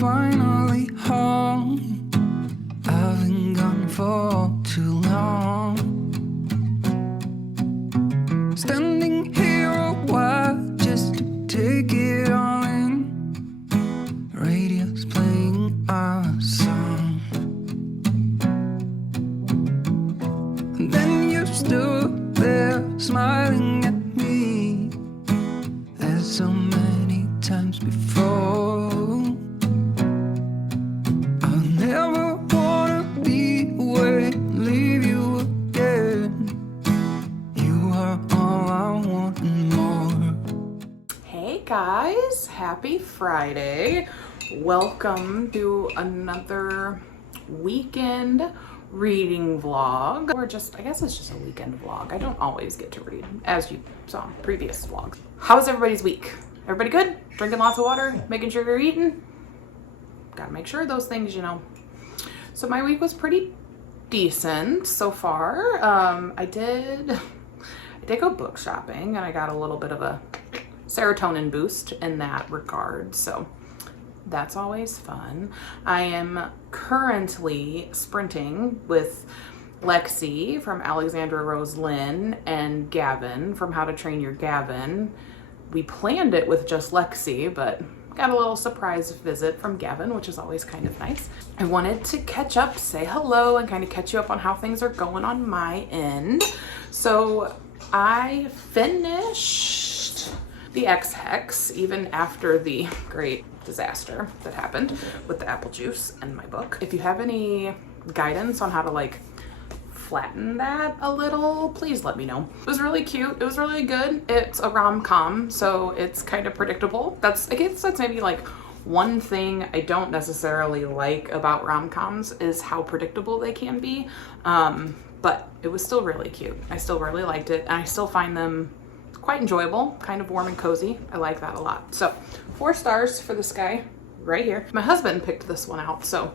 finally home. I've been gone for too long. Standing here a while just to take it all in. Radio's playing our song. And then you stood there smiling at me, as so many times before. I'll never wanna be away, leave you again. You are all I want and more. Hey guys, happy Friday. Welcome to another weekend reading vlog, or just, I guess it's just a weekend vlog. I don't always get to read, as you saw in previous vlogs. How was everybody's week? Everybody good? Drinking lots of water? Making sure you're eating? Gotta make sure of those things, you know. So my week was pretty decent so far. I did go book shopping, and I got a little bit of a serotonin boost in that regard, so that's always fun. I am currently sprinting with Lexi from Alexandra Rose Lynn and Gavin from How to Train Your Gavin. We planned it with just Lexi, but got a little surprise visit from Gavin, which is always kind of nice. I wanted to catch up, say hello, and kind of catch you up on how things are going on my end. So I finished the X-Hex even after the great disaster that happened with the apple juice and my book. If you have any guidance on how to like flatten that a little, please let me know. It was really cute. It was really good. It's a rom-com, so it's kind of predictable. I guess that's maybe like one thing I don't necessarily like about rom-coms is how predictable they can be. But it was still really cute. I still really liked it, and I still find them quite enjoyable, kind of warm and cozy. I like that a lot. So 4 stars for this guy right here. My husband picked this one out, so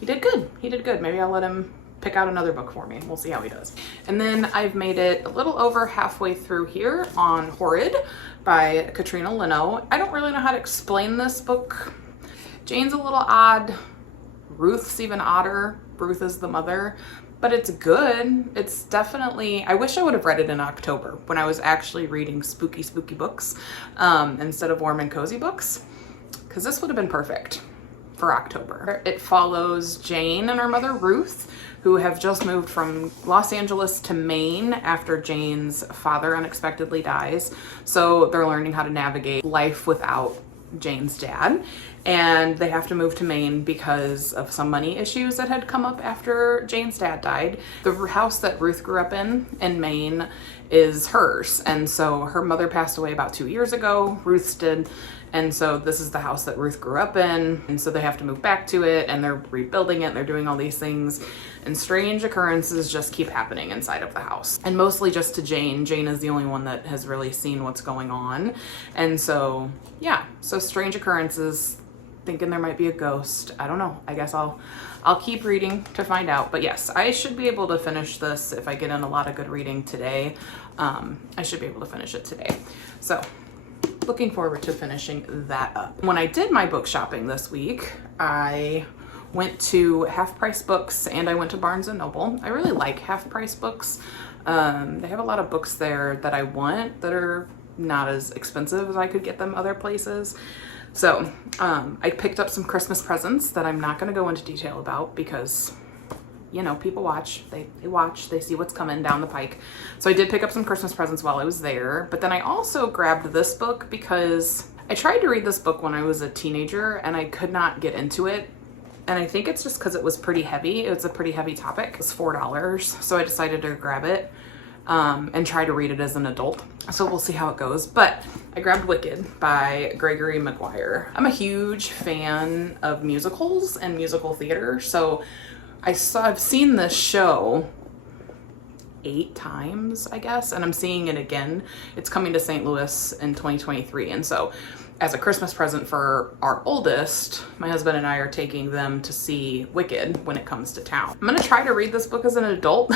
he did good. He did good. Maybe I'll let him pick out another book for me. We'll see how he does. And then I've made it a little over halfway through here on Horrid by Katrina Leno. I don't really know how to explain this book. Jane's a little odd. Ruth's even odder. Ruth is the mother. But it's good. It's definitely, I wish I would have read it in October when I was actually reading spooky books instead of warm and cozy books, because this would have been perfect for October. It follows Jane and her mother Ruth, who have just moved from Los Angeles to Maine after Jane's father unexpectedly dies. So they're learning how to navigate life without Jane's dad, and they have to move to Maine because of some money issues that had come up after Jane's dad died. The house that Ruth grew up in Maine is hers, and so her mother passed away about 2 years ago, Ruth's did, and so this is the house that Ruth grew up in, and so they have to move back to it, and they're rebuilding it, and they're doing all these things, and strange occurrences just keep happening inside of the house. And mostly just to Jane. Jane is the only one that has really seen what's going on. And so, yeah, so strange occurrences, thinking there might be a ghost. I don't know. I guess I'll keep reading to find out. But yes, I should be able to finish this if I get in a lot of good reading today. I should be able to finish it today. So looking forward to finishing that up. When I did my book shopping this week, I went to Half Price Books and I went to Barnes & Noble. I really like Half Price Books. They have a lot of books there that I want that are not as expensive as I could get them other places. So I picked up some Christmas presents that I'm not going to go into detail about because, you know, people watch, they watch, they see what's coming down the pike. So I did pick up some Christmas presents while I was there, but then I also grabbed this book because I tried to read this book when I was a teenager and I could not get into it. And I think it's just because it was pretty heavy. It was a pretty heavy topic. It was $4, so I decided to grab it and try to read it as an adult. So we'll see how it goes. But I grabbed Wicked by Gregory Maguire. I'm a huge fan of musicals and musical theater, so I've seen this show 8 times, I guess, and I'm seeing it again. It's coming to St. Louis in 2023, and so as a Christmas present for our oldest, my husband and I are taking them to see Wicked when it comes to town. I'm gonna try to read this book as an adult.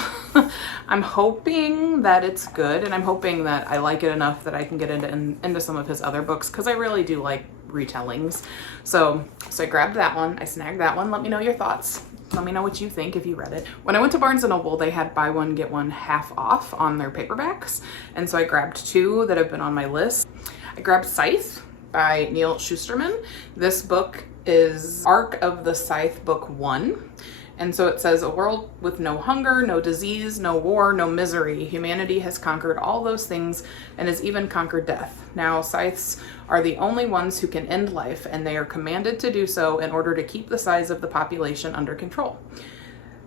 I'm hoping that it's good, and I'm hoping that I like it enough that I can get into some of his other books, because I really do like retellings. So I grabbed that one. I snagged that one. Let me know your thoughts. Let me know what you think if you read it. When I went to Barnes & Noble, they had buy one, get one half off on their paperbacks. And so I grabbed two that have been on my list. I grabbed Scythe by Neil Shusterman. This book is Arc of the Scythe, Book 1. And so it says, a world with no hunger, no disease, no war, no misery. Humanity has conquered all those things and has even conquered death. Now, scythes are the only ones who can end life, and they are commanded to do so in order to keep the size of the population under control.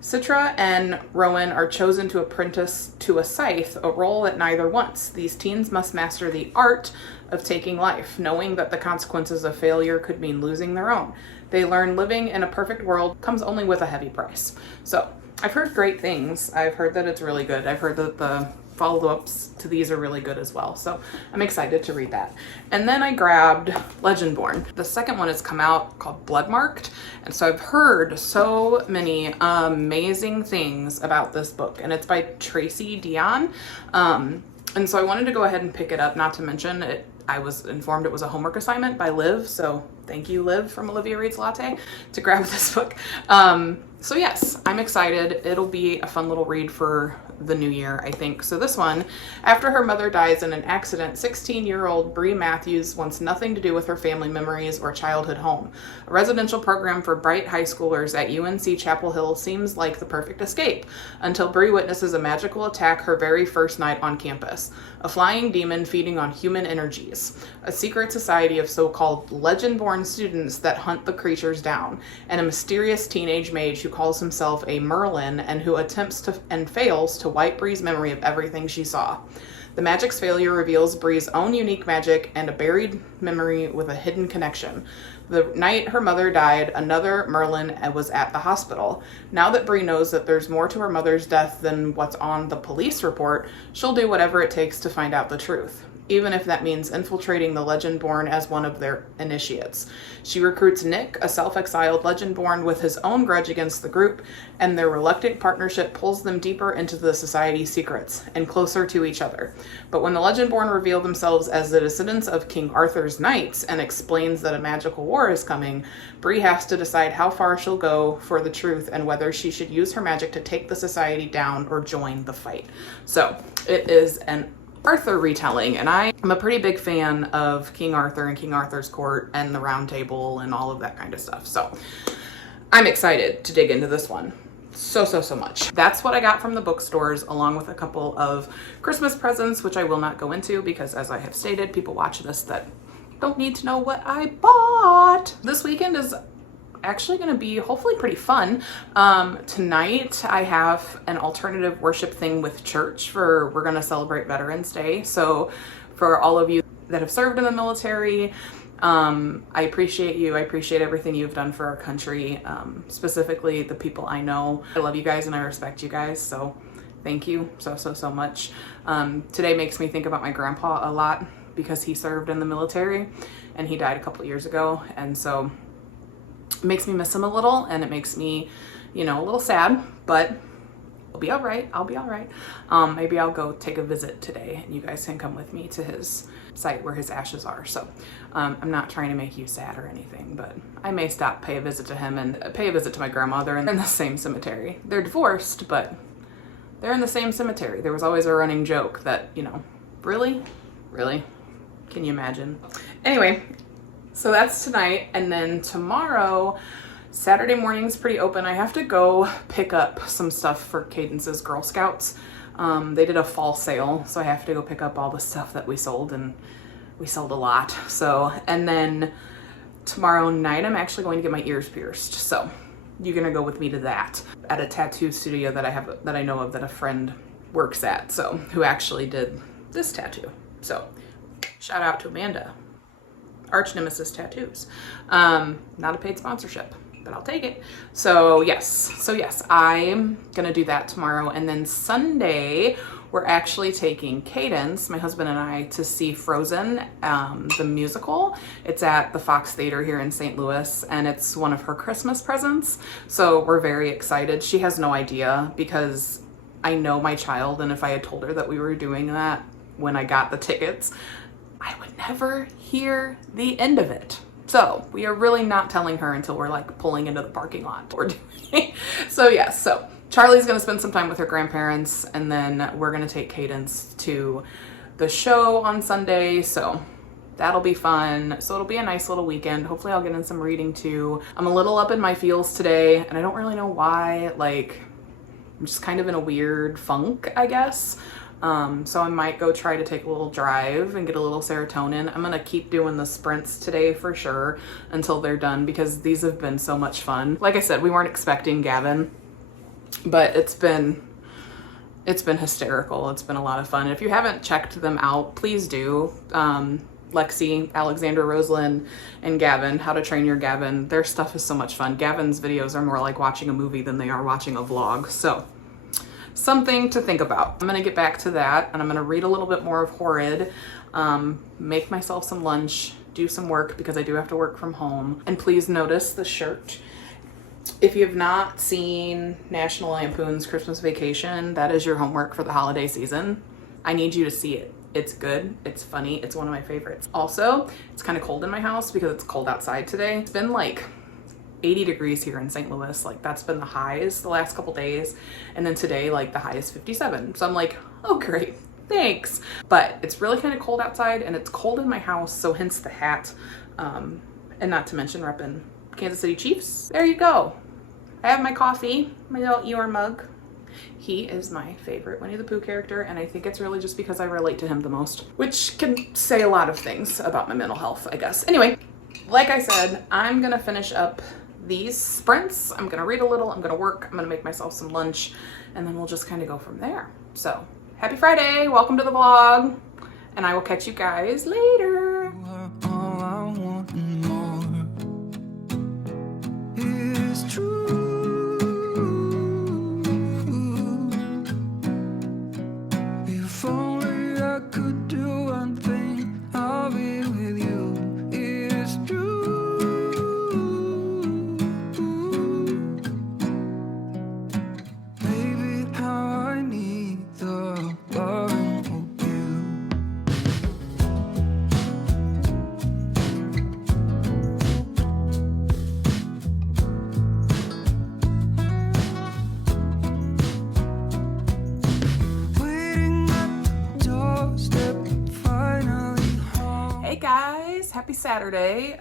Citra and Rowan are chosen to apprentice to a scythe, a role that neither wants. These teens must master the art of taking life, knowing that the consequences of failure could mean losing their own. They learn living in a perfect world comes only with a heavy price. So I've heard great things. I've heard that it's really good. I've heard that the follow-ups to these are really good as well. So I'm excited to read that. And then I grabbed Legendborn. The second one has come out called Bloodmarked. And so I've heard so many amazing things about this book. And it's by Tracy Dion. And so I wanted to go ahead and pick it up, not to mention it. I was informed it was a homework assignment by Liv, so thank you, Liv, from Olivia Reads Latte, to grab this book. So yes, I'm excited. It'll be a fun little read for the new year, I think. So this one, after her mother dies in an accident, 16-year-old Bree Matthews wants nothing to do with her family memories or childhood home. A residential program for bright high schoolers at UNC Chapel Hill seems like the perfect escape, until Bree witnesses a magical attack her very first night on campus. A flying demon feeding on human energies, a secret society of so-called legend-born students that hunt the creatures down, and a mysterious teenage mage who calls himself a Merlin and who attempts to and fails to wipe Bree's memory of everything she saw. The magic's failure reveals Bree's own unique magic and a buried memory with a hidden connection. The night her mother died, another Merlin was at the hospital. Now that Bree knows that there's more to her mother's death than what's on the police report, she'll do whatever it takes to find out the truth, even if that means infiltrating the Legendborn as one of their initiates. She recruits Nick, a self-exiled Legendborn with his own grudge against the group, and their reluctant partnership pulls them deeper into the society's secrets and closer to each other. But when the Legendborn reveal themselves as the descendants of King Arthur's knights and explains that a magical war is coming, Bree has to decide how far she'll go for the truth and whether she should use her magic to take the society down or join the fight. So it is an Arthur retelling, and I am a pretty big fan of King Arthur and King Arthur's court and the Round Table and all of that kind of stuff. So I'm excited to dig into this one so much. That's what I got from the bookstores, along with a couple of Christmas presents, which I will not go into because, as I have stated, people watch this that don't need to know what I bought. This weekend is actually going to be hopefully pretty fun. Tonight I have an alternative worship thing with church we're going to celebrate Veterans Day. So for all of you that have served in the military, I appreciate you. I appreciate everything you've done for our country, specifically the people I know. I love you guys and I respect you guys. So thank you so much. Today makes me think about my grandpa a lot because he served in the military and he died a couple years ago. And so it makes me miss him a little, and it makes me, a little sad, but I'll be all right. I'll be all right. Maybe I'll go take a visit today and you guys can come with me to his site where his ashes are. So I'm not trying to make you sad or anything, but I may stop, pay a visit to him and pay a visit to my grandmother, and they're in the same cemetery. They're divorced, but they're in the same cemetery. There was always a running joke that, really? Can you imagine? Anyway, so that's tonight, and then tomorrow, Saturday morning's pretty open. I have to go pick up some stuff for Cadence's Girl Scouts. They did a fall sale, so I have to go pick up all the stuff that we sold, and we sold a lot. So, and then tomorrow night, I'm actually going to get my ears pierced. So you're gonna go with me to that at a tattoo studio that I know of that a friend works at. So who actually did this tattoo. So shout out to Amanda. Arch Nemesis Tattoos. Not a paid sponsorship, but I'll take it. So yes, I'm gonna do that tomorrow. And then Sunday, we're actually taking Cadence, my husband and I, to see Frozen, the musical. It's at the Fox Theater here in St. Louis, and it's one of her Christmas presents. So we're very excited. She has no idea because I know my child, and if I had told her that we were doing that when I got the tickets, I would never hear the end of it. So we are really not telling her until we're like pulling into the parking lot. So yes, so Charlie's gonna spend some time with her grandparents, and then we're gonna take Cadence to the show on Sunday. So that'll be fun. So it'll be a nice little weekend. Hopefully I'll get in some reading too. I'm a little up in my feels today, and I don't really know why. Like, I'm just kind of in a weird funk, I guess. So I might go try to take a little drive and get a little serotonin. I'm gonna keep doing the sprints today for sure until they're done, because these have been so much fun. Like I said, we weren't expecting Gavin, but it's been hysterical. It's been a lot of fun. And if you haven't checked them out, please do. Lexi, Alexandra, Rosalind, and Gavin, How to Train Your Gavin. Their stuff is so much fun. Gavin's videos are more like watching a movie than they are watching a vlog. So something to think about. I'm gonna get back to that, and I'm gonna read a little bit more of Horrid, make myself some lunch, do some work because I do have to work from home. And please notice the shirt. If you have not seen National Lampoon's Christmas Vacation, that is your homework for the holiday season. I need you to see it. It's good, it's funny, it's one of my favorites. Also, it's kind of cold in my house because it's cold outside today. It's been like 80 degrees here in St. Louis. Like, that's been the highs the last couple days. And then today, like, the high is 57. So I'm like, oh great, thanks. But it's really kind of cold outside, and it's cold in my house, so hence the hat. And not to mention repping Kansas City Chiefs. There you go. I have my coffee, my little Eeyore mug. He is my favorite Winnie the Pooh character, and I think it's really just because I relate to him the most, which can say a lot of things about my mental health, I guess. Anyway, like I said, I'm gonna finish up these sprints. I'm gonna read a little, I'm gonna work, I'm gonna make myself some lunch, and then we'll just kind of go from there. So, happy Friday, welcome to the vlog, and I will catch you guys later. You are all I want and more. It's true. If only I could do one thing, I'll be with you. It's true. Baby, how I need the loving of you. Waiting at the doorstep, finally home. Hey guys, happy Saturday.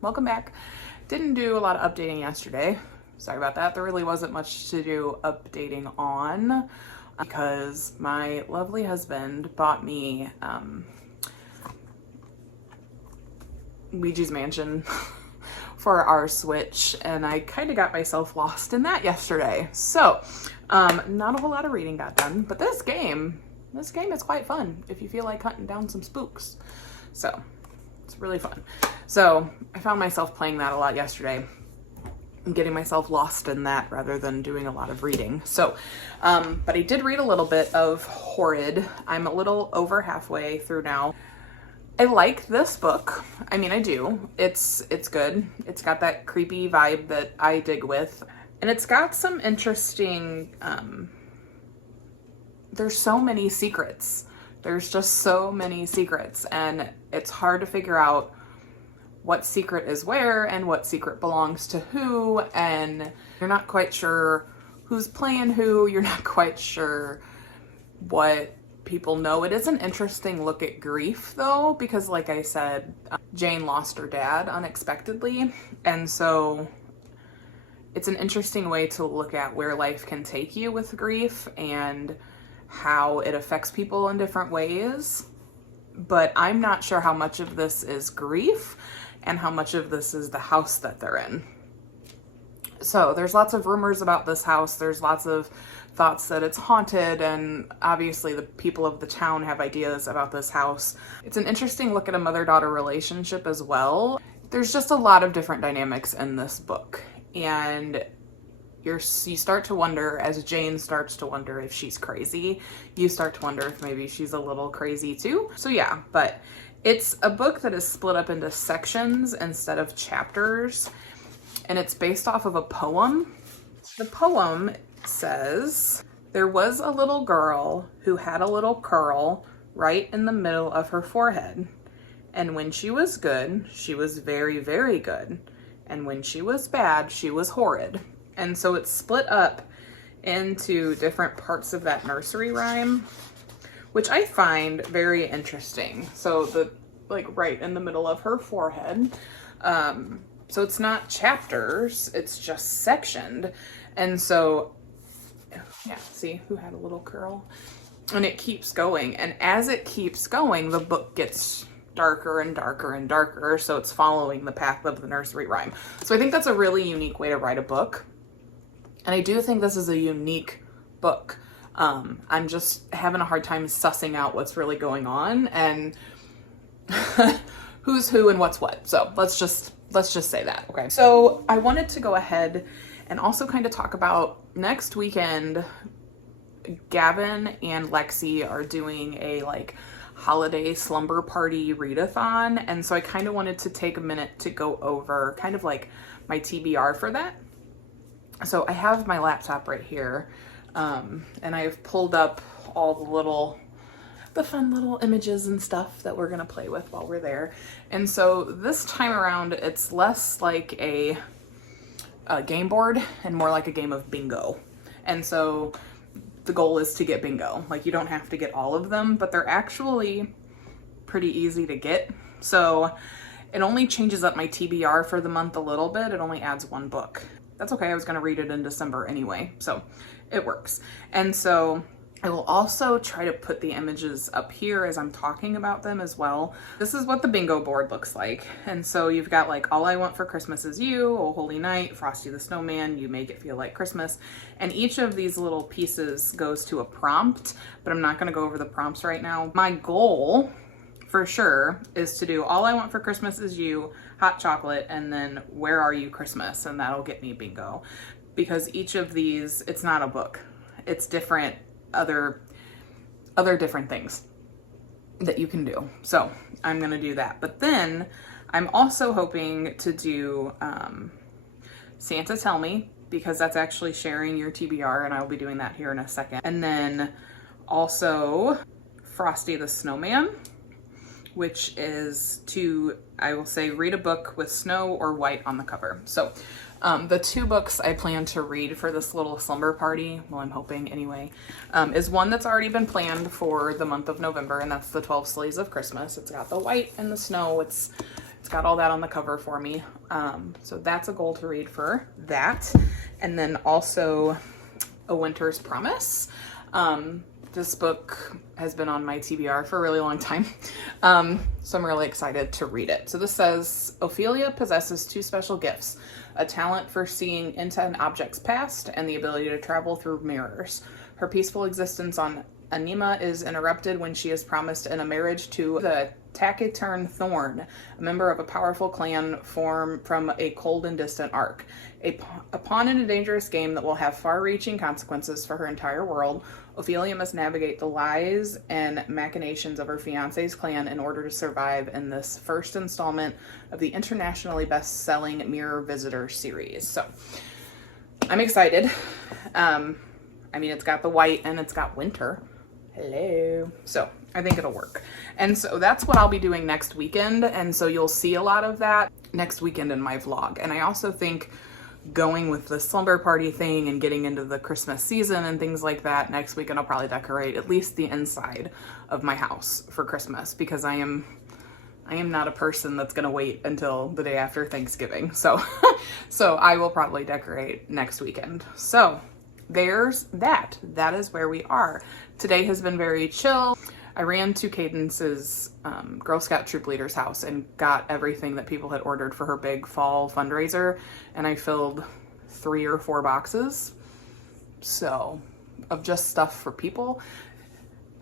Welcome back. Didn't do a lot of updating yesterday. Sorry about that. There really wasn't much to do updating on because my lovely husband bought me Ouija's Mansion for our Switch, and I kind of got myself lost in that yesterday. So, not a whole lot of reading got done, but this game is quite fun if you feel like hunting down some spooks. So, it's really fun. So, I found myself playing that a lot yesterday and getting myself lost in that rather than doing a lot of reading. So, but I did read a little bit of Horrid. I'm a little over halfway through now. I like this book. I mean, I do. It's good. It's got that creepy vibe that I dig with. And it's got some interesting, there's so many secrets. There's just so many secrets, and it's hard to figure out what secret is where and what secret belongs to who, and you're not quite sure who's playing who. You're not quite sure what people know. It is an interesting look at grief though, because like I said, Jane lost her dad unexpectedly, and so it's an interesting way to look at where life can take you with grief and how it affects people in different ways. But I'm not sure how much of this is grief and how much of this is the house that they're in. So there's lots of rumors about this house. There's lots of thoughts that it's haunted, and obviously the people of the town have ideas about this house. It's an interesting look at a mother-daughter relationship as well. There's just a lot of different dynamics in this book, and you start to wonder, as Jane starts to wonder if she's crazy, you start to wonder if maybe she's a little crazy too. So yeah, but it's a book that is split up into sections instead of chapters, and it's based off of a poem. The poem says, "There was a little girl who had a little curl right in the middle of her forehead, And when she was good, she was very, very good. And when she was bad, she was horrid. And so it's split up into different parts of that nursery rhyme, which I find very interesting. So the, like, right in the middle of her forehead. So it's not chapters, it's just sectioned. And so, yeah, see who had a little curl? And it keeps going. And as it keeps going, the book gets darker and darker and darker. So it's following the path of the nursery rhyme. So I think that's a really unique way to write a book. And I do think this is a unique book. I'm just having a hard time sussing out what's really going on and who's who and what's what. So let's just say that. Okay. So I wanted to go ahead and also kind of talk about next weekend. Gavin and Lexi are doing a like holiday slumber party readathon. And so I kind of wanted to take a minute to go over kind of like my TBR for that. So I have my laptop right here, and I've pulled up all the fun little images and stuff that we're gonna play with while we're there. And so this time around, it's less like a game board and more like a game of bingo. And so the goal is to get bingo. Like, you don't have to get all of them, but they're actually pretty easy to get. So it only changes up my TBR for the month a little bit. It only adds one book. That's okay. I was going to read it in December anyway, so it works. And so I will also try to put the images up here as I'm talking about them as well. This is what the bingo board looks like. And so you've got like All I Want for Christmas Is You, Oh Holy Night, Frosty the Snowman, You Make It Feel Like Christmas. And each of these little pieces goes to a prompt, but I'm not going to go over the prompts right now. My goal for sure is to do All I Want for Christmas Is You, Hot Chocolate, and then Where Are You Christmas? And that'll get me bingo. Because each of these, it's not a book. It's different other different things that you can do. So I'm gonna do that. But then I'm also hoping to do Santa Tell Me, because that's actually sharing your TBR, and I'll be doing that here in a second. And then also Frosty the Snowman, which is to, I will say, read a book with snow or white on the cover. So the two books I plan to read for this little slumber party, well, I'm hoping anyway, is one that's already been planned for the month of November, and that's the 12 Sleighs of Christmas. It's got the white and the snow. It's got all that on the cover for me. So that's a goal to read for that. And then also A Winter's Promise. This book has been on my TBR for a really long time, so I'm really excited to read it. So this says, Ophelia possesses two special gifts, a talent for seeing into an object's past and the ability to travel through mirrors. Her peaceful existence on Anima is interrupted when she is promised in a marriage to the Taciturn Thorn, a member of a powerful clan formed from a cold and distant ark. A pawn in a dangerous game that will have far-reaching consequences for her entire world, Ophelia must navigate the lies and machinations of her fiancé's clan in order to survive in this first installment of the internationally best-selling Mirror Visitor series. So, I'm excited. I mean, it's got the white and it's got winter. Hello. So I think it'll work. And so that's what I'll be doing next weekend. And so you'll see a lot of that next weekend in my vlog. And I also think going with the slumber party thing and getting into the Christmas season and things like that, next weekend I'll probably decorate at least the inside of my house for Christmas, because I am not a person that's going to wait until the day after Thanksgiving. So, so I will probably decorate next weekend. So there's that. That is where we are. Today has been very chill. I ran to Cadence's Girl Scout troop leader's house and got everything that people had ordered for her big fall fundraiser, and I filled 3 or 4 boxes. So, of just stuff for people.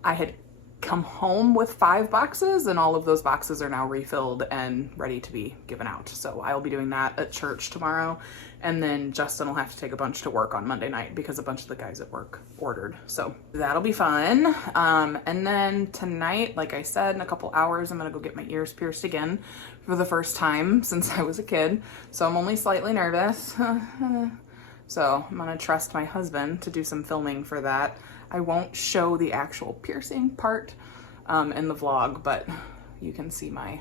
I had come home with 5 boxes, and all of those boxes are now refilled and ready to be given out. So I'll be doing that at church tomorrow, and then Justin will have to take a bunch to work on Monday night because a bunch of the guys at work ordered. So that'll be fun. And then tonight, like I said, in a couple hours, I'm gonna go get my ears pierced again for the first time since I was a kid. So I'm only slightly nervous. So I'm gonna trust my husband to do some filming for that. I won't show the actual piercing part in the vlog, but you can see my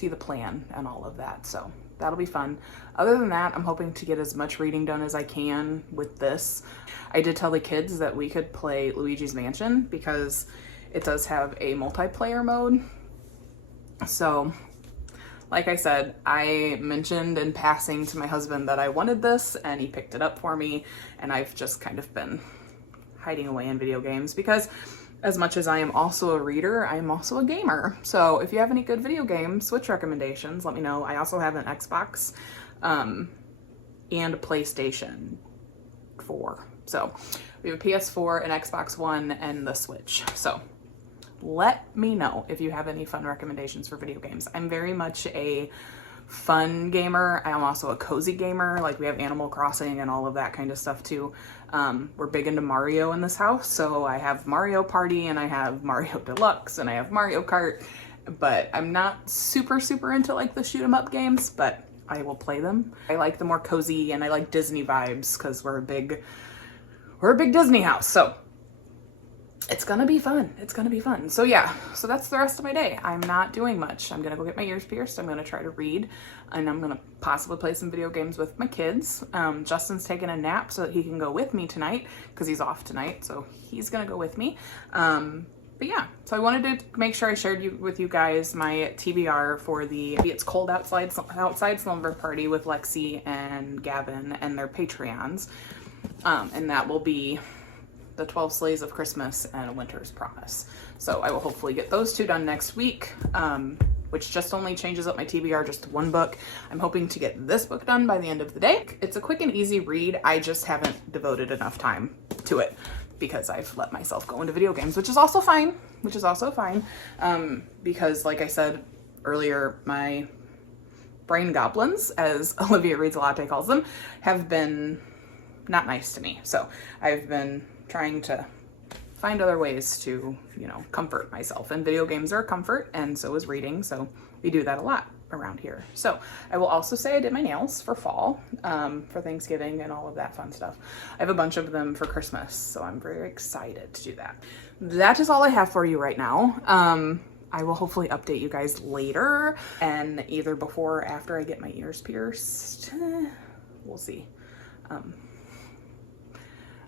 see the plan and all of that. So that'll be fun. Other than that, I'm hoping to get as much reading done as I can with this. I did tell the kids that we could play Luigi's Mansion because it does have a multiplayer mode. So like I said, I mentioned in passing to my husband that I wanted this, and he picked it up for me, and I've just kind of been hiding away in video games because as much as I am also a reader, I am also a gamer. So if you have any good video game Switch recommendations, let me know. I also have an Xbox and a PlayStation 4. So we have a PS4, an Xbox One, and the Switch. So let me know if you have any fun recommendations for video games. I'm very much a fun gamer. I am also a cozy gamer. Like, we have Animal Crossing and all of that kind of stuff too. We're big into Mario in this house, so I have Mario Party and I have Mario Deluxe and I have Mario Kart, but I'm not super into like the shoot 'em up games, but I will play them. I like the more cozy, and I like Disney vibes because we're a big Disney house. So it's gonna be fun. It's gonna be fun. So yeah, so that's the rest of my day. I'm not doing much. I'm gonna go get my ears pierced. I'm gonna try to read, and I'm gonna possibly play some video games with my kids. Justin's taking a nap so that he can go with me tonight because he's off tonight. So he's gonna go with me. But yeah, so I wanted to make sure I shared with you guys my TBR for the It's Cold Outside Slumber Party with Lexi and Gavin and their Patreons. And that will be the 12 Sleighs of Christmas and A Winter's Promise. So I will hopefully get those two done next week, which just only changes up my TBR just to one book. I'm hoping to get this book done by the end of the day. It's a quick and easy read. I just haven't devoted enough time to it because I've let myself go into video games, which is also fine, because like I said earlier, my brain goblins, as Olivia Reads a Latte calls them, have been not nice to me. So I've been trying to find other ways to, you know, comfort myself, and video games are a comfort, and so is reading. So we do that a lot around here. So I will also say I did my nails for fall, for Thanksgiving and all of that fun stuff. I have a bunch of them for Christmas, so I'm very excited to do that. That is all I have for you right now. I will hopefully update you guys later, and either before or after I get my ears pierced. We'll see.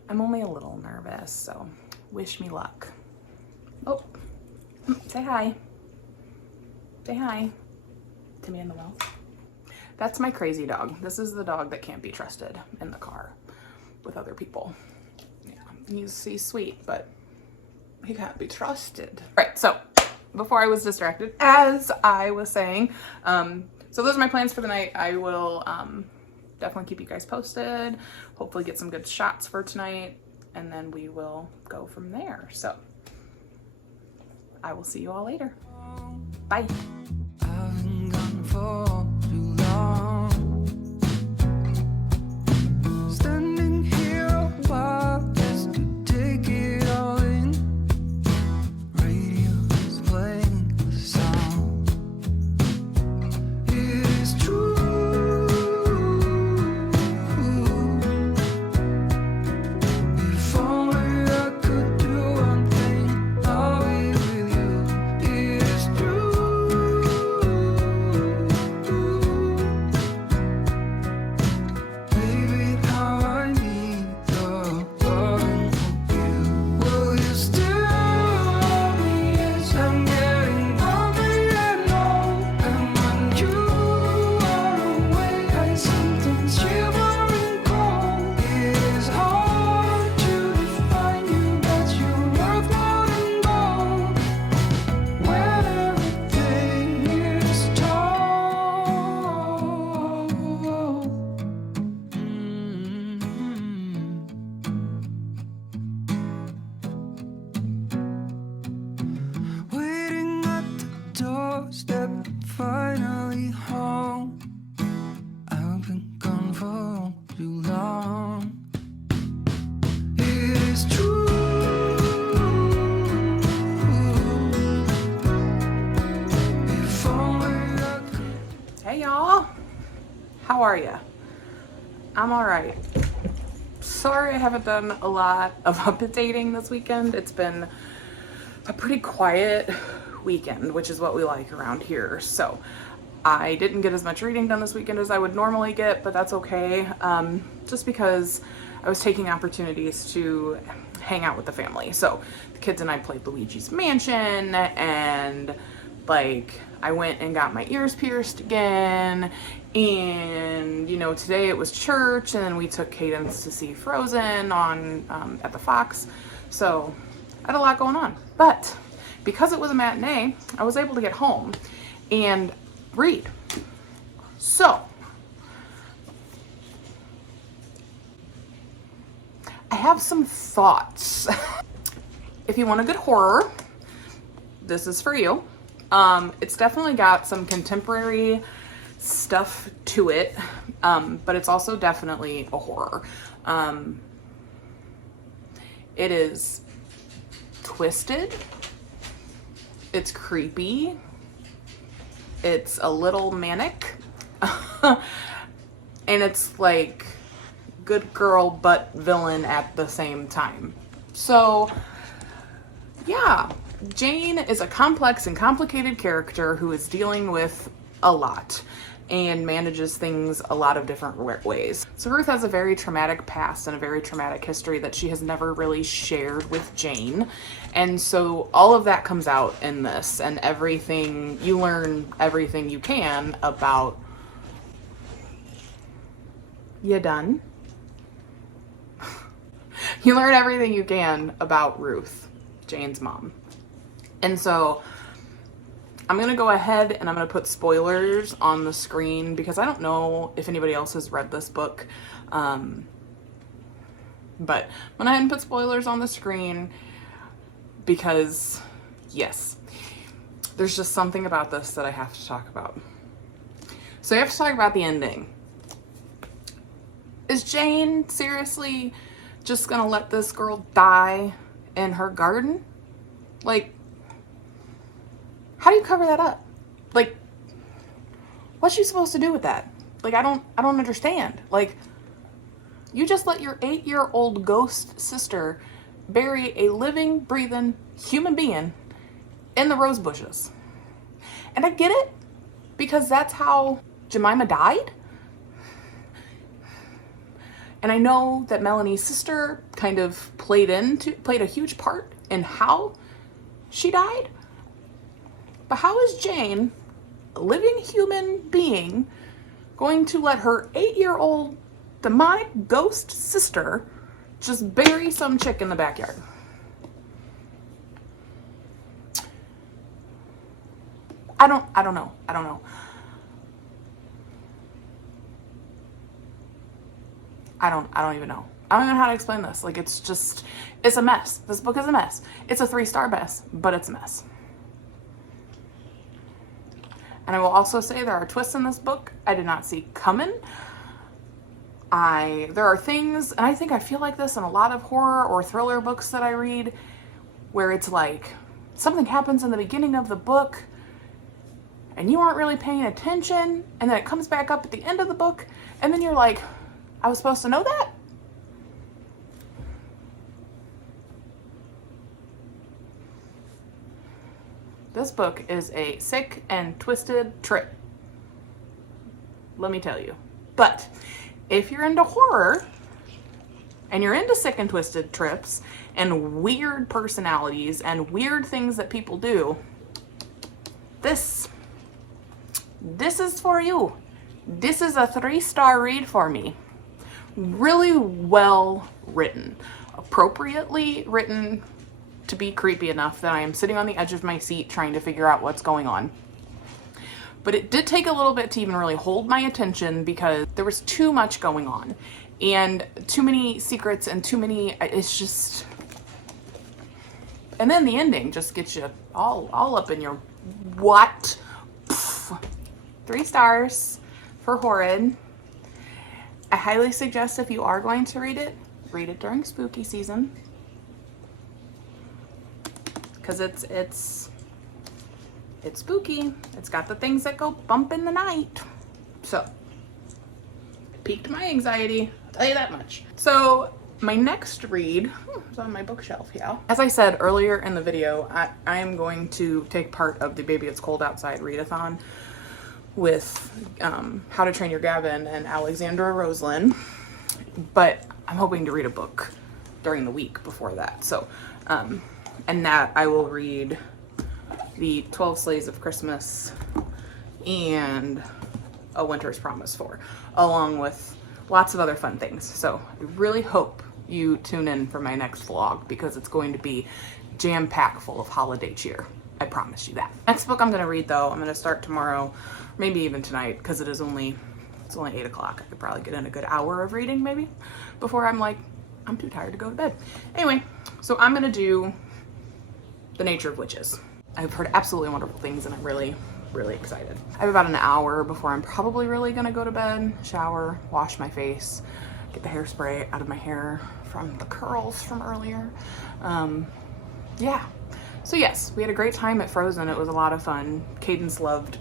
I'm only a little nervous, so wish me luck. Oh, say hi. Say hi. Timmy in the well. That's my crazy dog. This is the dog that can't be trusted in the car with other people. Yeah, he's sweet, but he can't be trusted. Right, so before I was distracted, as I was saying, so those are my plans for the night. I will definitely keep you guys posted, hopefully get some good shots for tonight, and then we will go from there. So I will see you all later. Bye. I've been gone for too long. Standing here a while just to take it all in. Radio is playing the song. It is true. If only I could do one thing, I'll be with you. It is true. Baby, how I need the loving of you. Will you still love me as I'm getting older and old? And when you are away, I sometimes shivering cold. It is hard to define you, but you're worth more than gold. When everything is told. Waiting at the doorstep, finally home. I've been gone for too long. It is true. If only I could. Hey y'all, how are ya? I'm all right. Sorry I haven't done a lot of updating this weekend. It's been a pretty quiet weekend, which is what we like around here. So I didn't get as much reading done this weekend as I would normally get, but that's okay. Just because I was taking opportunities to hang out with the family. So the kids and I played Luigi's Mansion, and like I went and got my ears pierced again, and you know, today it was church, and then we took Cadence to see Frozen on at the Fox. So I had a lot going on, but because it was a matinee, I was able to get home and read. So I have some thoughts. If you want a good horror, this is for you. It's definitely got some contemporary stuff to it, but it's also definitely a horror. It is twisted, it's creepy, it's a little manic, and it's like good girl but villain at the same time. So yeah, Jane is a complex and complicated character who is dealing with a lot and manages things a lot of different ways. So Ruth has a very traumatic past and a very traumatic history that she has never really shared with Jane. And so all of that comes out in this, and everything, you learn everything you can about... You done? You learn everything you can about Ruth, Jane's mom. And so I'm going to go ahead and I'm going to put spoilers on the screen because I don't know if anybody else has read this book. But I'm going to go ahead and put spoilers on the screen because, yes, there's just something about this that I have to talk about. So you have to talk about the ending. Is Jane seriously just going to let this girl die in her garden? Like, how do you cover that up? Like, what's she supposed to do with that? Like, I don't understand. Like, you just let your 8-year-old ghost sister bury a living, breathing human being in the rose bushes. And I get it, because that's how Jemima died. And I know that Melanie's sister kind of played a huge part in how she died. But how is Jane, a living human being, going to let her 8-year-old demonic ghost sister just bury some chick in the backyard? I don't know. I don't even know. I don't even know how to explain this. Like, it's a mess. This book is a mess. It's a 3-star mess, but it's a mess. And I will also say there are twists in this book I did not see coming. There are things, and I think I feel like this in a lot of horror or thriller books that I read, where it's like something happens in the beginning of the book and you aren't really paying attention, and then it comes back up at the end of the book, and then you're like, I was supposed to know that? This book is a sick and twisted trip, let me tell you. But if you're into horror and you're into sick and twisted trips and weird personalities and weird things that people do, this is for you. This is a 3-star read for me. Really well written, appropriately written to be creepy enough that I am sitting on the edge of my seat trying to figure out what's going on. But it did take a little bit to even really hold my attention because there was too much going on and too many secrets and too many, it's just, and then the ending just gets you all up in your what? 3 stars for Horrid. I highly suggest if you are going to read it during spooky season. Because it's spooky. It's got the things that go bump in the night. So, piqued my anxiety, I'll tell you that much. So, my next read is on my bookshelf, yeah. As I said earlier in the video, I am going to take part of the Baby It's Cold Outside readathon, with How to Train Your Dragon and Alexandra Roslin, but I'm hoping to read a book during the week before that. So, and that I will read the 12 Slaves of Christmas and A Winter's Promise for, along with lots of other fun things. So I really hope you tune in for my next vlog because it's going to be jam-packed full of holiday cheer. I promise you that. Next book I'm going to read, though, I'm going to start tomorrow, maybe even tonight, because it's only 8 o'clock. I could probably get in a good hour of reading maybe before I'm like, I'm too tired to go to bed. Anyway, so I'm going to do The Nature of Witches. I've heard absolutely wonderful things and I'm really excited. I have about an hour before I'm probably really going to go to bed, shower, wash my face, get the hairspray out of my hair from the curls from earlier. Yeah. So yes, we had a great time at Frozen. It was a lot of fun. Cadence loved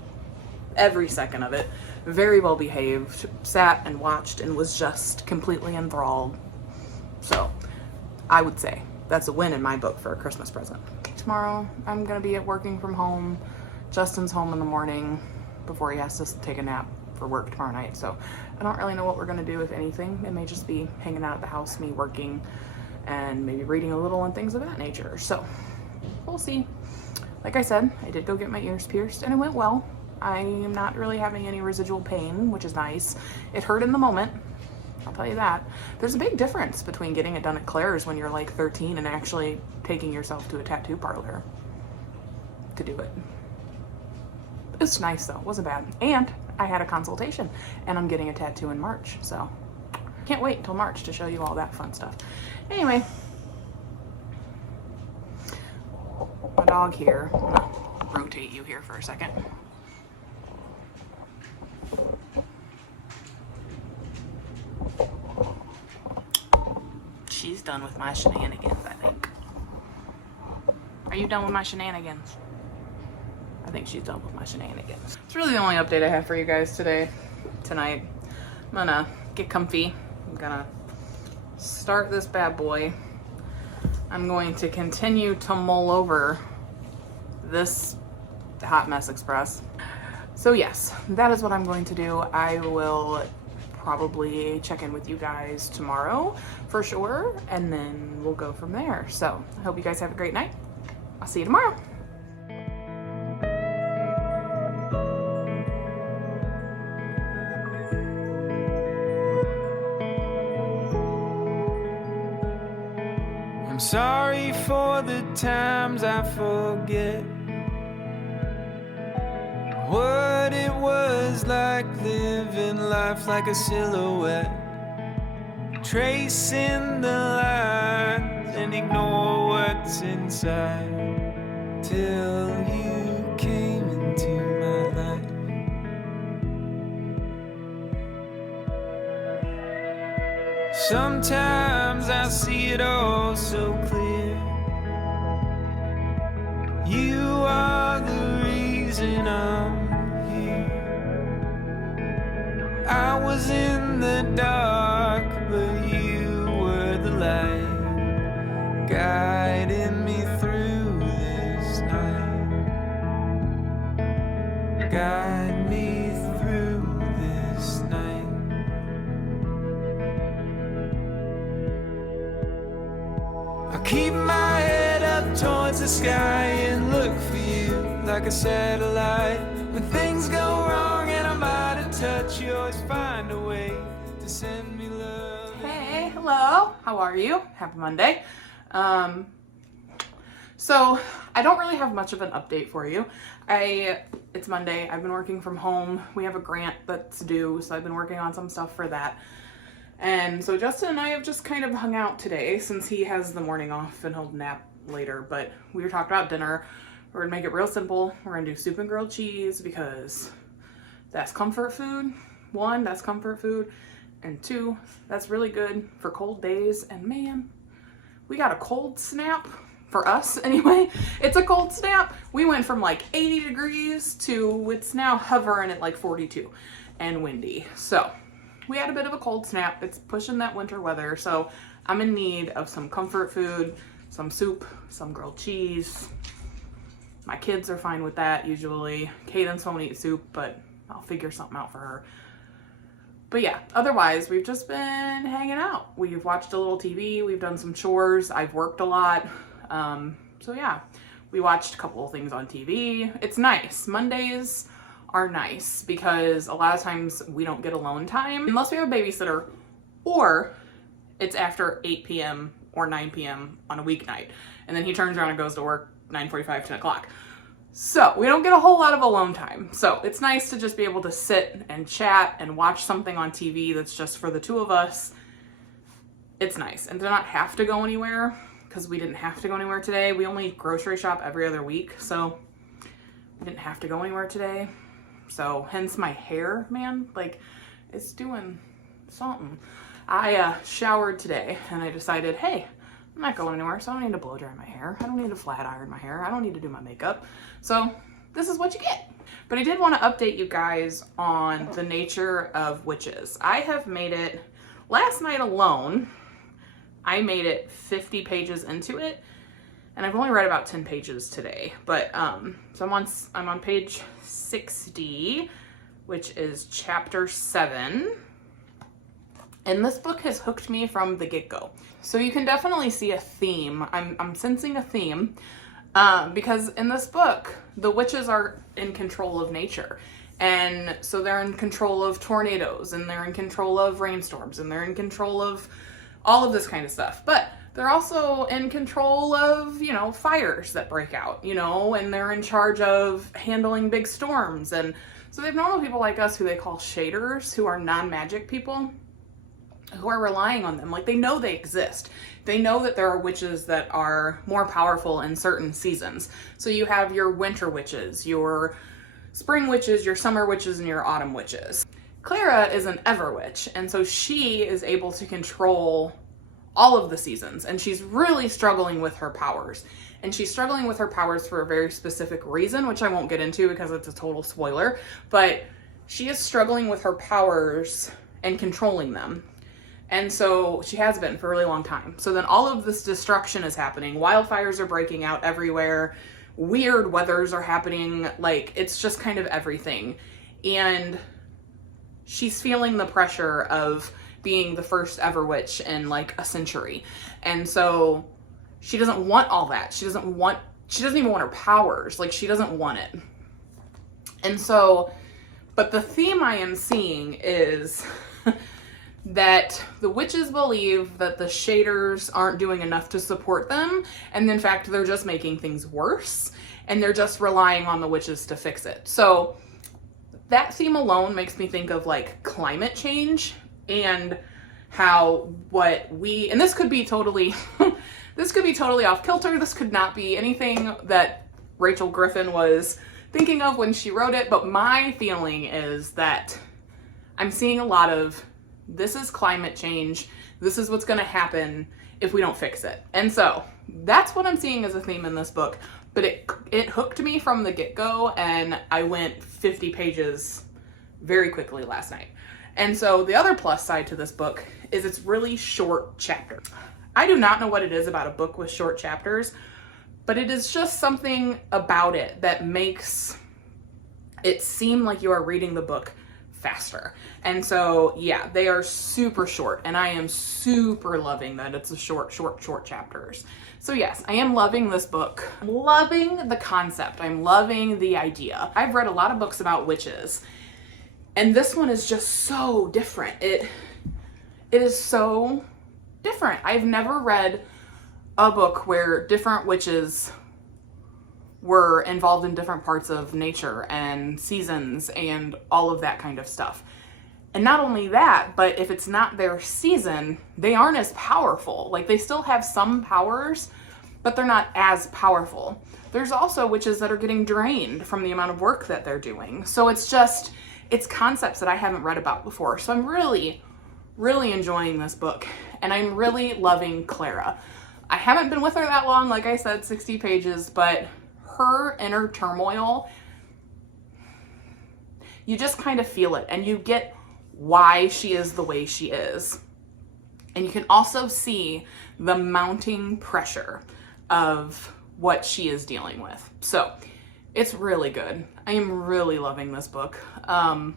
every second of it. Very well behaved, sat and watched and was just completely enthralled. So I would say that's a win in my book for a Christmas present. Tomorrow I'm gonna be working from home. Justin's home in the morning before he has to take a nap for work tomorrow night. So I don't really know what we're gonna do, if anything. It may just be hanging out at the house, me working and maybe reading a little and things of that nature. So we'll see. Like I said, I did go get my ears pierced and it went well. I am not really having any residual pain, which is nice. It hurt in the moment, I'll tell you that. There's a big difference between getting it done at Claire's when you're like 13 and actually taking yourself to a tattoo parlor to do it. It's nice though, it wasn't bad. And I had a consultation and I'm getting a tattoo in March, so can't wait until March to show you all that fun stuff. Anyway, my dog here, I'm gonna rotate you here for a second. She's done with my shenanigans, I think. Are you done with my shenanigans? I think she's done with my shenanigans. It's really the only update I have for you guys tonight. I'm gonna get comfy. I'm gonna start this bad boy. I'm going to continue to mull over this Hot Mess Express. So yes, that is what I'm going to do. I will probably check in with you guys tomorrow for sure, and then we'll go from there. So I hope you guys have a great night. I'll see you tomorrow. I'm sorry for the times I forget what it was like living life like a silhouette, tracing the lines and ignore what's inside till you came into my life. Sometimes I see it all so clear. You are the reason I'm here. I was in the dark, but you were the light, guiding me through this night. Guide me through this night. I keep my head up towards the sky and look for you like a satellite. When things go wrong and I'm out of touch, you always find a way to send me love. Hey, hello, how are you? Happy Monday. So I don't really have much of an update for you. It's Monday, I've been working from home. We have a grant that's due, so I've been working on some stuff for that. And so Justin and I have just kind of hung out today since he has the morning off and he'll nap later, but we were talking about dinner. We're gonna make it real simple. We're gonna do soup and grilled cheese because that's comfort food. One, that's comfort food. And two, that's really good for cold days. And man, we got a cold snap for us anyway. It's a cold snap. We went from like 80 degrees to it's now hovering at like 42 and windy. So we had a bit of a cold snap. It's pushing that winter weather. So I'm in need of some comfort food, some soup, some grilled cheese. My kids are fine with that usually. Cadence won't eat soup, but I'll figure something out for her. But yeah, otherwise, we've just been hanging out. We've watched a little TV. We've done some chores. I've worked a lot. So yeah, we watched a couple of things on TV. It's nice. Mondays are nice because a lot of times we don't get alone time unless we have a babysitter, or it's after 8 p.m. or 9 p.m. on a weeknight. And then he turns around and goes to work 9:45, 10 o'clock. So we don't get a whole lot of alone time. So it's nice to just be able to sit and chat and watch something on TV that's just for the two of us. It's nice. And to not have to go anywhere, because we didn't have to go anywhere today. We only grocery shop every other week, so we didn't have to go anywhere today. So hence my hair, man, like it's doing something. I showered today and I decided, hey, I'm not going anywhere, so I don't need to blow dry my hair. I don't need to flat iron my hair. I don't need to do my makeup. So this is what you get. But I did want to update you guys on the nature of witches. I have made it, last night alone, I made it 50 pages into it, and I've only read about 10 pages today. But so I'm on page 60, which is chapter 7. And this book has hooked me from the get-go. So you can definitely see a theme. I'm sensing a theme because in this book, the witches are in control of nature. And so they're in control of tornadoes, and they're in control of rainstorms, and they're in control of all of this kind of stuff. But they're also in control of, you know, fires that break out, you know, and they're in charge of handling big storms. And so they have normal people like us who they call shaders, who are non-magic people, who are relying on them. Like, they know they exist. They know that there are witches that are more powerful in certain seasons. So you have your winter witches, your spring witches, your summer witches, and your autumn witches. Clara is an ever witch, and so she is able to control all of the seasons, and she's really struggling with her powers. And she's struggling with her powers for a very specific reason, which I won't get into because it's a total spoiler, but she is struggling with her powers and controlling them. And so she has been for a really long time. So then all of this destruction is happening. Wildfires are breaking out everywhere. Weird weathers are happening. Like, it's just kind of everything. And she's feeling the pressure of being the first ever witch in like a century. And so she doesn't want all that. She doesn't even want her powers. Like, she doesn't want it. And so, but the theme I am seeing is that the witches believe that the shaders aren't doing enough to support them, and in fact they're just making things worse, and they're just relying on the witches to fix it. So that theme alone makes me think of like climate change and how and this could be totally this could be totally off kilter. This could not be anything that Rachel Griffin was thinking of when she wrote it, but my feeling is that I'm seeing a lot of, this is climate change. This is what's going to happen if we don't fix it. And so that's what I'm seeing as a theme in this book. But it hooked me from the get-go, and I went 50 pages very quickly last night. And so the other plus side to this book is it's really short chapters. I do not know what it is about a book with short chapters, but it is just something about it that makes it seem like you are reading the book faster. And so yeah, they are super short, and I am super loving that it's a short chapters. So yes, I am loving this book. I'm loving the concept. I'm loving the idea. I've read a lot of books about witches, and this one is just so different. It is so different. I've never read a book where different witches were involved in different parts of nature and seasons and all of that kind of stuff. And not only that, but if it's not their season, they aren't as powerful. Like, they still have some powers, but they're not as powerful. There's also witches that are getting drained from the amount of work that they're doing. So it's concepts that I haven't read about before. So I'm really, really enjoying this book, and I'm really loving Clara. I haven't been with her that long, like I said, 60 pages, but her inner turmoil, you just kind of feel it, and you get why she is the way she is. And you can also see the mounting pressure of what she is dealing with. So It's really good. I am really loving this book. And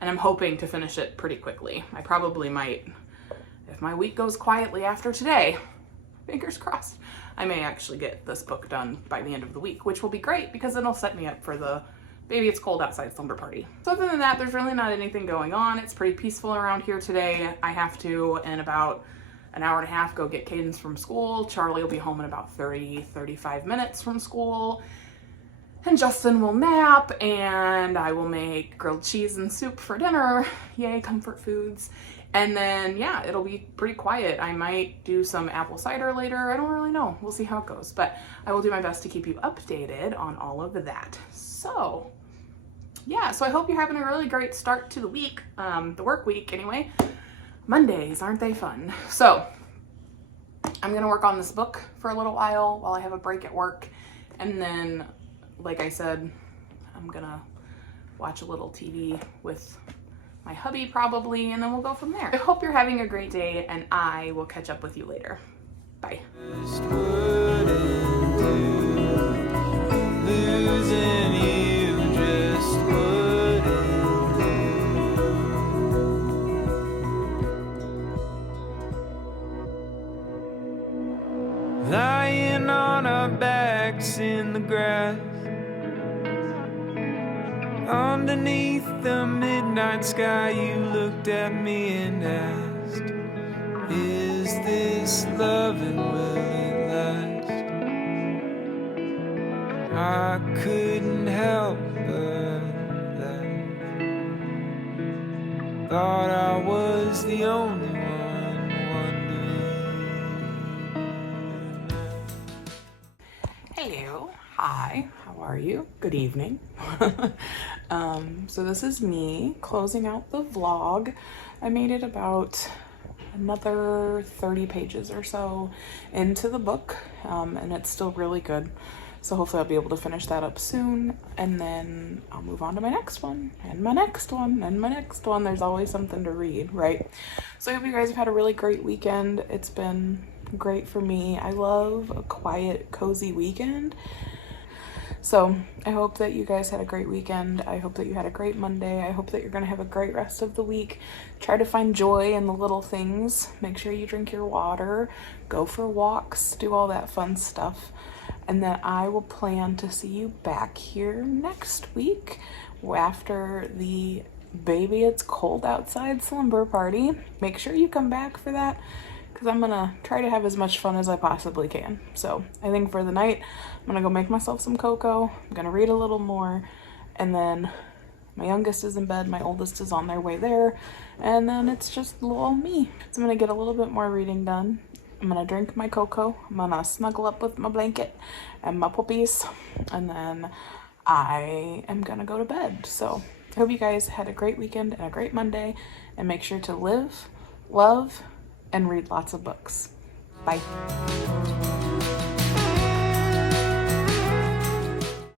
I'm hoping to finish it pretty quickly. I probably might, if my week goes quietly after today, fingers crossed, I may actually get this book done by the end of the week, which will be great because it'll set me up for the Baby It's Cold Outside slumber party. So other than that, there's really not anything going on. It's pretty peaceful around here today. I have to, in about an hour and a half, go get Cadence from school. Charlie will be home in about 35 minutes from school. And Justin will nap, and I will make grilled cheese and soup for dinner. Yay, comfort foods. And then, yeah, it'll be pretty quiet. I might do some apple cider later. I don't really know. We'll see how it goes. But I will do my best to keep you updated on all of that. So, yeah. So I hope you're having a really great start to the week. The work week, anyway. Mondays, aren't they fun? So, I'm going to work on this book for a little while I have a break at work. And then, like I said, I'm going to watch a little TV with my hubby probably, and then we'll go from there. I hope you're having a great day, and I will catch up with you later. Bye. Just wouldn't do. Losing you just wouldn't do. Lying on our backs in the grass, underneath the midnight sky, you looked at me and asked, is this love and will it last? I couldn't help but laugh. Thought I was the only one wondering. Hello. Hi. How are you? Good evening. So this is me closing out the vlog. I made it about another 30 pages or so into the book, and it's still really good. So hopefully I'll be able to finish that up soon, and then I'll move on to my next one, and my next one, and my next one. There's always something to read, right? So I hope you guys have had a really great weekend. It's been great for me. I love a quiet, cozy weekend. So I hope that you guys had a great weekend. I hope that you had a great Monday. I hope that you're going to have a great rest of the week. Try to find joy in the little things. Make sure you drink your water, go for walks, do all that fun stuff. And then I will plan to see you back here next week after the Baby It's Cold Outside slumber party. Make sure you come back for that, because I'm gonna try to have as much fun as I possibly can. So I think for the night, I'm gonna go make myself some cocoa. I'm gonna read a little more, and then my youngest is in bed, my oldest is on their way there, and then it's just little me. So I'm gonna get a little bit more reading done. I'm gonna drink my cocoa. I'm gonna snuggle up with my blanket and my puppies, and then I am gonna go to bed. So I hope you guys had a great weekend and a great Monday, and make sure to live, love, and read lots of books. Bye.